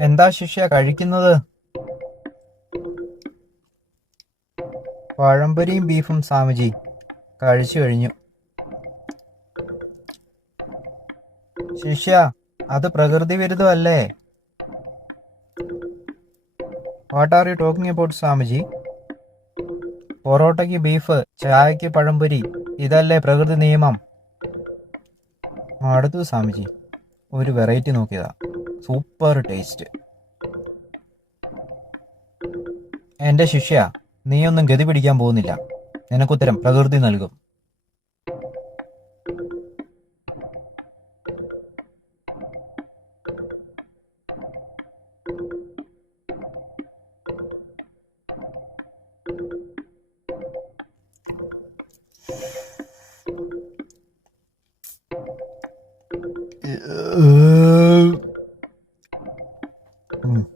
എന്താ ശിഷ്യ കഴിക്കുന്നത്? പഴംപൊരിയും ബീഫും സാമജി കഴിച്ചു കഴിഞ്ഞു. ശിഷ്യ അത് പ്രകൃതി വിരുദ്ധമല്ലേ what are you talking about Swamiji? പൊറോട്ടയ്ക്ക് beef ചായക്ക് പഴംപൊരി ഇതല്ലേ പ്രകൃതി നിയമം? അടുത്തു സ്വാമിജി ഒരു വെറൈറ്റി നോക്കിയതാ. സൂപ്പർ ടേസ്റ്റ് എന്റെ ശിഷ്യ നീയൊന്നും ഗതി പിടിക്കാൻ പോകുന്നില്ല. നിനക്കുത്തരം പ്രകൃതി നൽകും. 예, 어. 음.